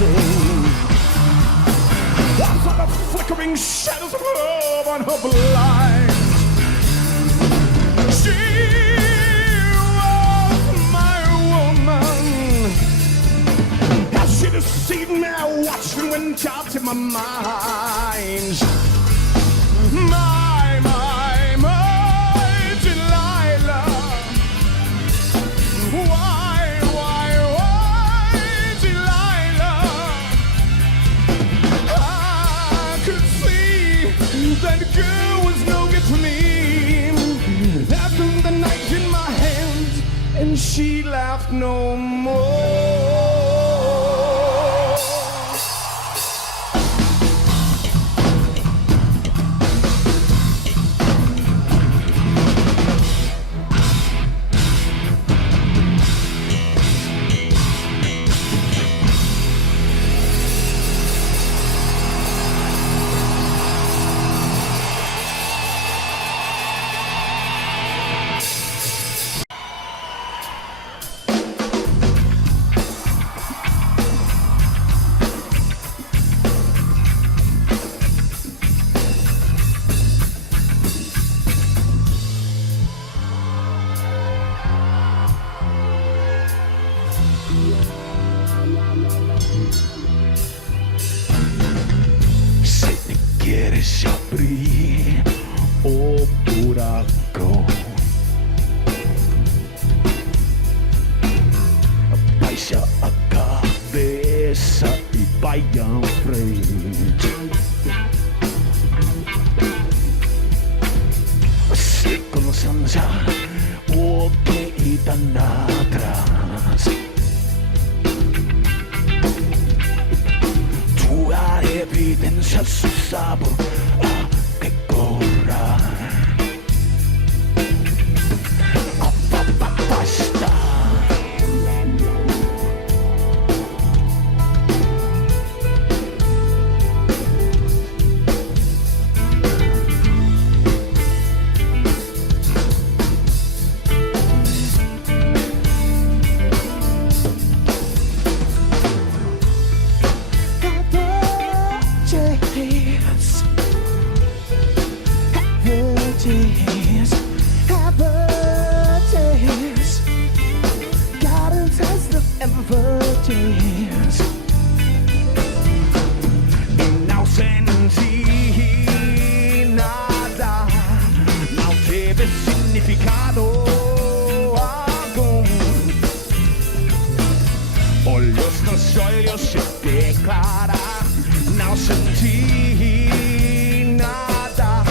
amazing. I saw the flickering shadows of love on her blind. She was my woman. How she deceived me, I watched and went out in my mind. My Delilah. Why, Delilah? I could see that girl was no good for me. I threw the knife in my hand and she laughed no more. Quieres abrir o buraco, baixa a cabeça e vai em frente. Se conoscenza o que está atrás. Tua evidencia su sabor a que corra. Basta. Olhos nos olhos se declara, não senti nada.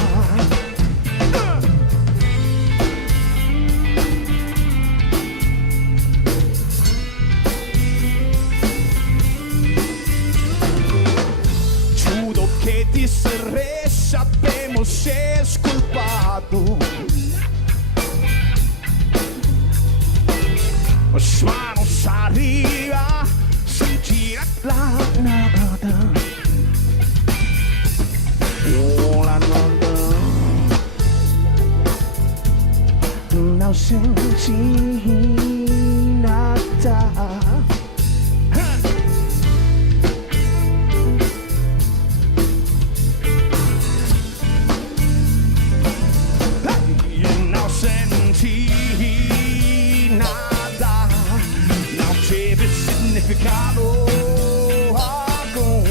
Tudo que disserei sabemos és culpado. As manos arriba, sentir la nada. La nada. Não senti nada. Não senti nada. Não teve significado algum.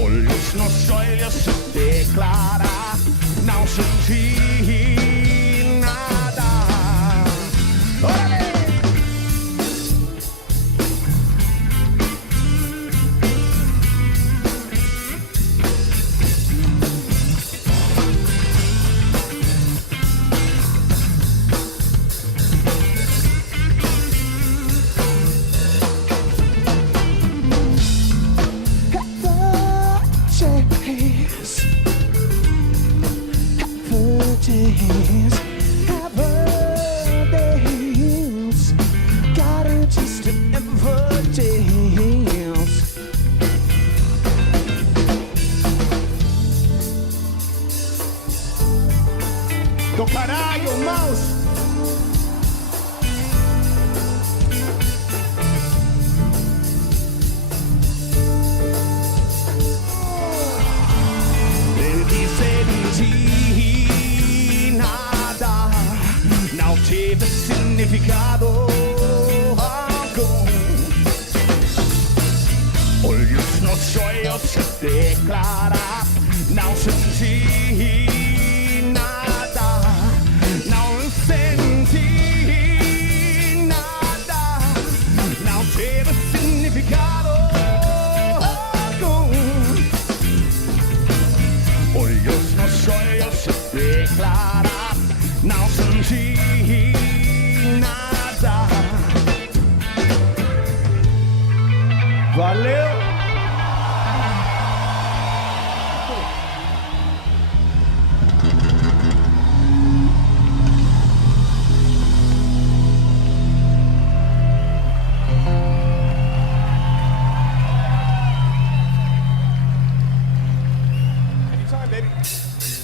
Olhos nos olhos se declara, não senti nada. Olha! Do caralho, irmãos! significado algum. Olhos nos olhos se declarar, não senti nada, não senti nada, não teve significado algum. Olhos nos olhos se declarar, não senti nada. Valeu! Anytime, baby.